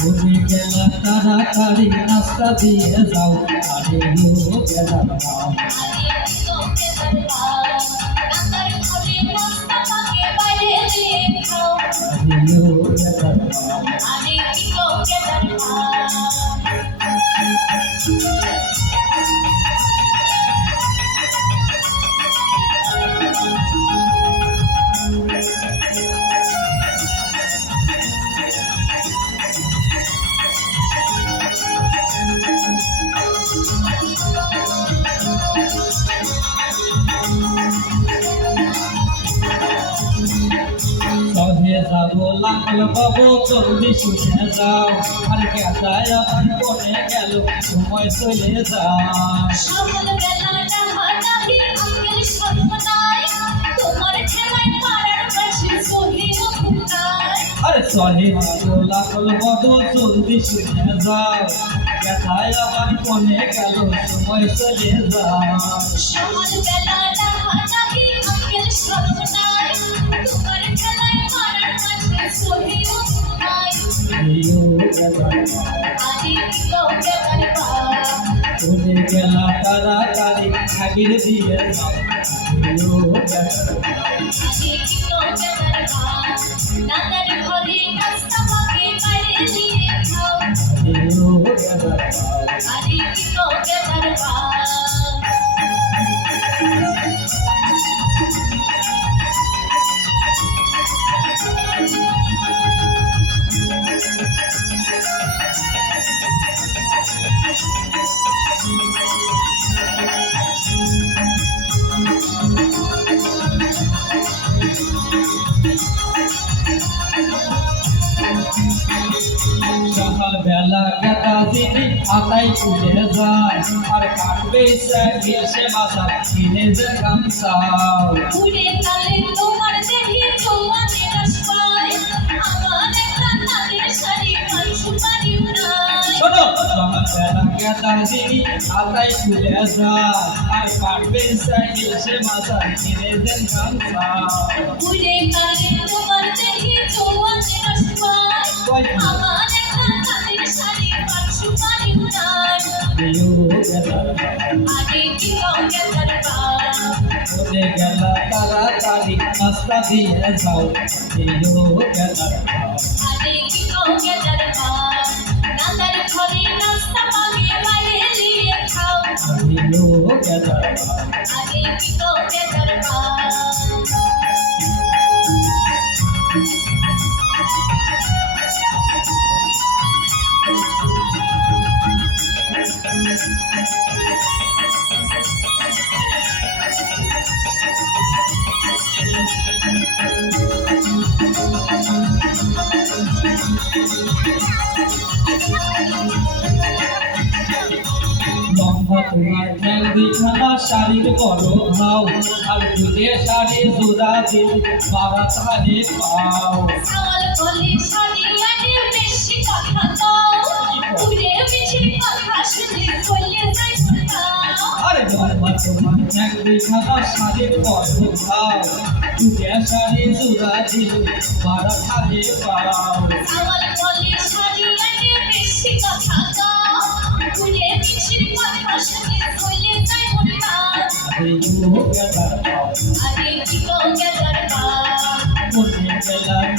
তুমি গেলা তাড়াতাড়ি নাস্তা দিয়ে যাও আরে ও গেলাম যাবো লাগলো বাবু চলবি শুনে যাও আর কেটায় আমার কোনে গেল সময় চলে যাও আরে সহে লাগলো বাবু চলবি শুনে যাও কেটায় আমার কোনে গেল সময় চলে যাও তুমি গেলা তাড়াতাড়ি খাগির দিয়ে সকালবেলা গেতা দিদি আতাই খুলে যায় আর কাটবে সে মাথা কিনে যে গামছাও শোনো সকালবেলা গেতা দিদি আতাই খুলে যায় আর কাটবে সে মাথা কিনে যে গামছাও চলে গেলা তাড়াতাড়ি নাস্তা দিয়ে যাও লম্বা তোমার ঠ্যাং বিছানা শাড়ির বড় হাও আর দুধে শাড়ির জোড়া দিল বাবা তারে পাও আরে লম্বা তোমার ঠ্যাং বিছানা শাড়ির বড় হাও দুধে শাড়ির জোড়া দিল বাবা তারে পাও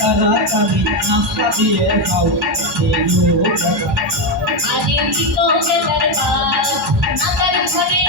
তাড়াতাড়ি নাস্তা দিয়ে খাও আরে কি তো গেলার বাল নাতার ঘরে